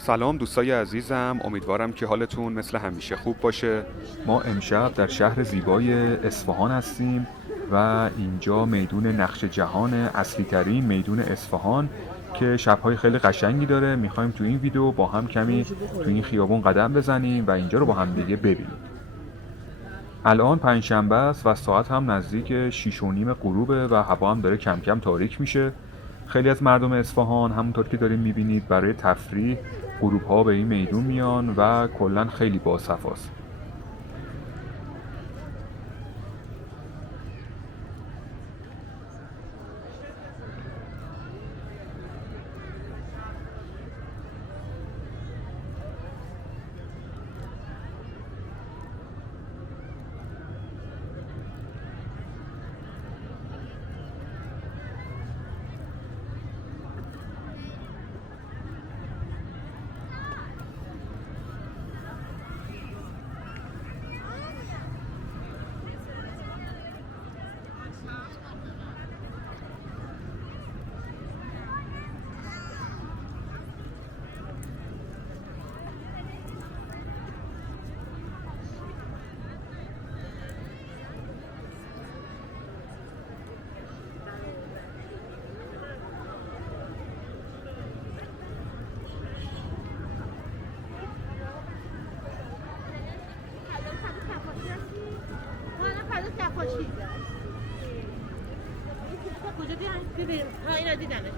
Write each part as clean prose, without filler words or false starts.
سلام دوستای عزیزم، امیدوارم که حالتون مثل همیشه خوب باشه. ما امشب در شهر زیبای اصفهان هستیم و اینجا میدون نقش جهان، اصلی ترین میدون اصفهان که شبهای خیلی قشنگی داره. میخوایم تو این ویدیو با هم کمی تو این خیابون قدم بزنیم و اینجا رو با هم دیگه ببینیم. الان پنجشنبه است و ساعت هم نزدیک 6:30 غروبه و هوا هم داره کم کم تاریک میشه. خیلی از مردم اصفهان همونطور که داریم میبینید برای تفریح غروب ها به این میدون میان و کلا خیلی باصفاست. کجا ببینیم؟ ها اینا دیدمه.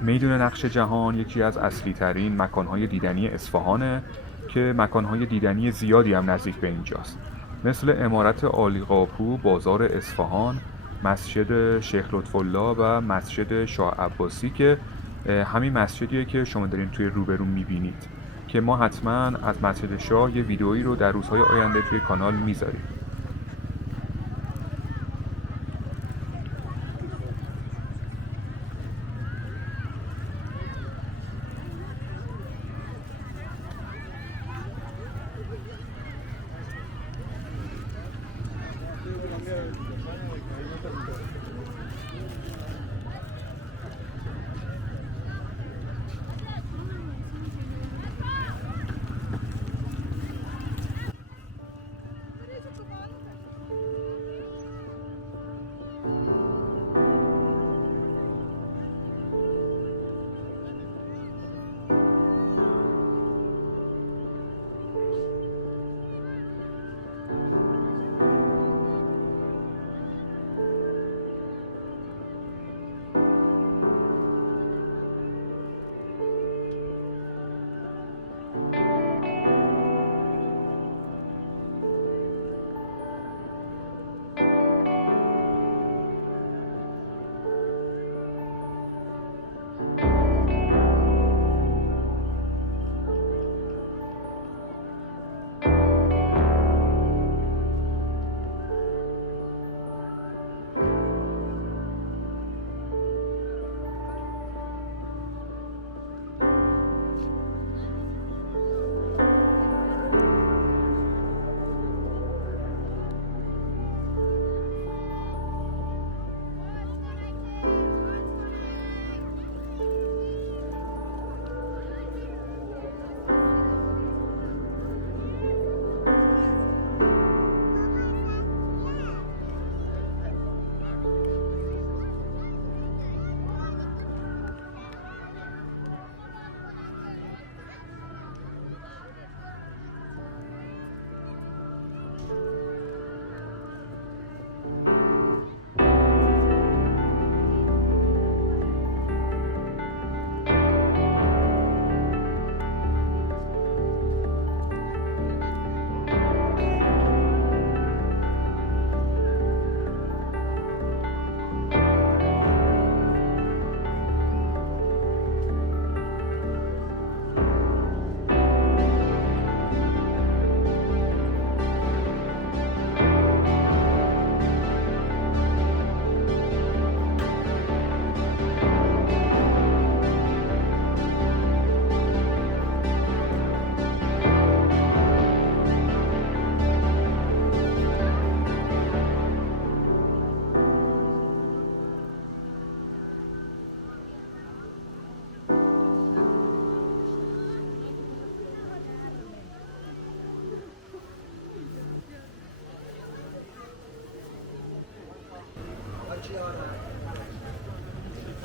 میدون نقش جهان یکی از اصلی ترین مکانهای دیدنی اصفهانه که مکانهای دیدنی زیادی هم نزدیک به اینجاست، مثل عمارت عالیقاپو، بازار اصفهان، مسجد شیخ لطف‌الله و مسجد شاه عباسی که همین مسجدیه که شما دارین توی روبرو میبینید که ما حتما از مسجد شاه یه ویدئویی رو در روزهای آینده توی کانال میذاریم.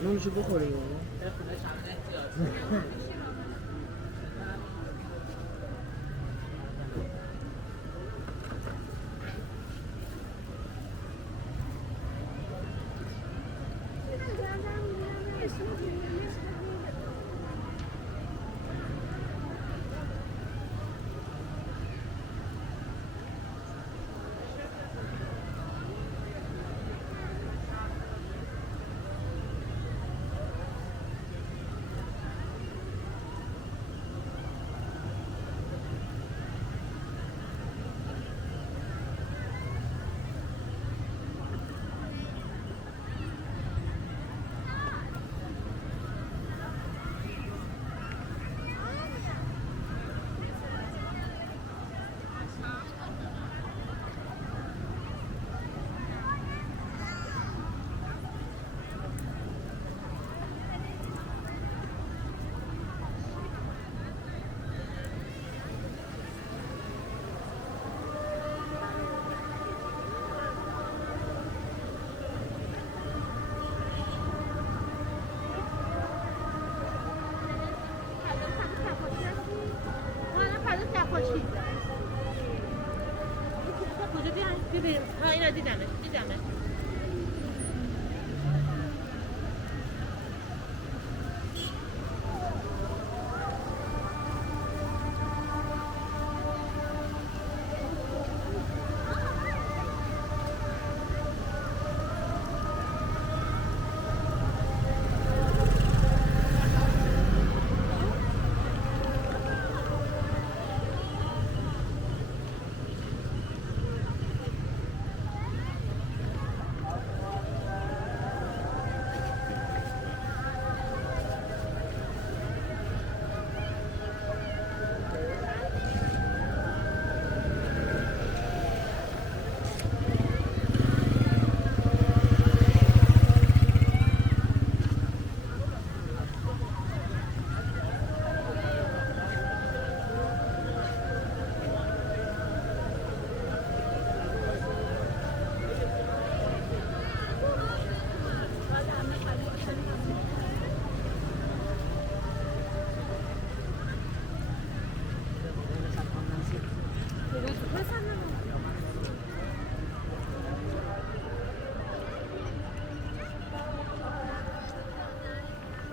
نمیشه بخوری کجا ببینیم؟ ها اینا دیدمش.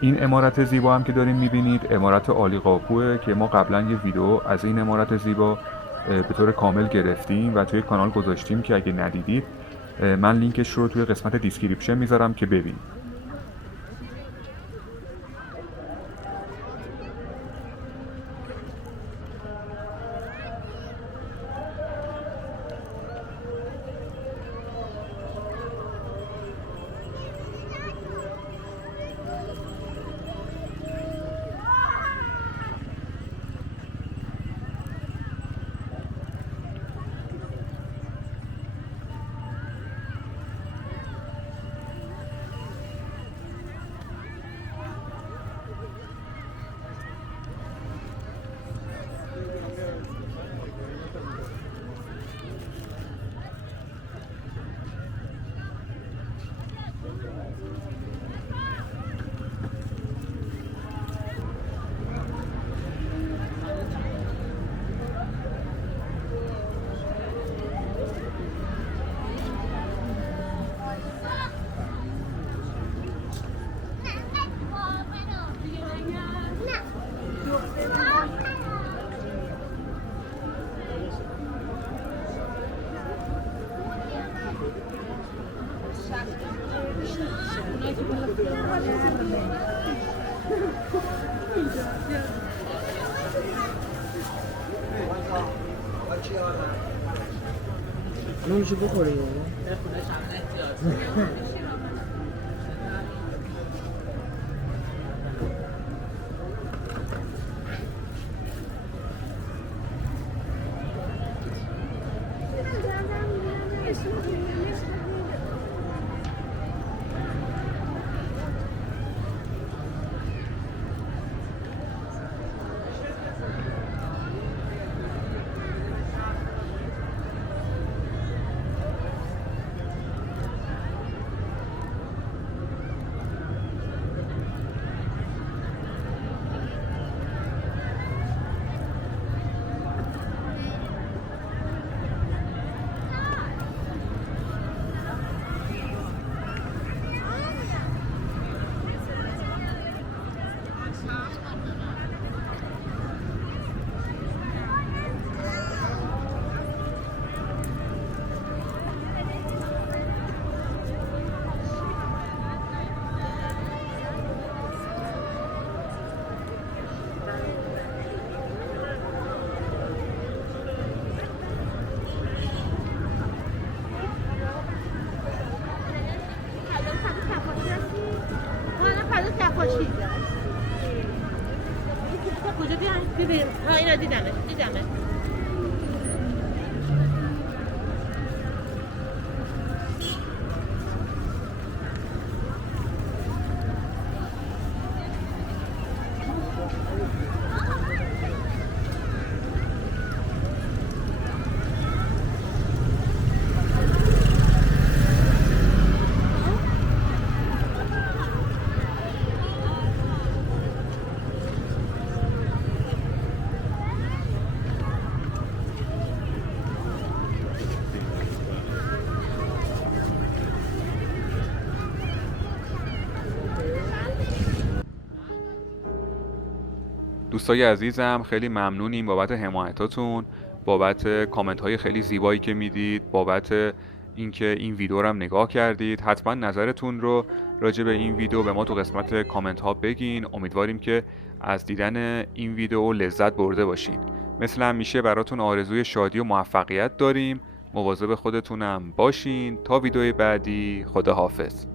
این عمارت زیبا هم که دارین میبینید عمارت عالی قاپوه که ما قبلا یه ویدیو از این عمارت زیبا به طور کامل گرفتیم و توی کانال گذاشتیم که اگه ندیدید من لینکش رو توی قسمت دیسکریپشن میذارم که ببینید. نمیشه بخوری ماشین کجا ببینیم ها اینا دیدمش دوستای عزیزم خیلی ممنونیم بابت حمایتاتون، بابت کامنت های خیلی زیبایی که میدید، بابت اینکه این ویدیو رو هم نگاه کردید. حتما نظرتون رو راجع به این ویدیو به ما تو قسمت کامنت ها بگین. امیدواریم که از دیدن این ویدیو لذت برده باشین. مثل همیشه براتون آرزوی شادی و موفقیت داریم. مواظب خودتونم باشین. تا ویدیوی بعدی، خدا حافظ.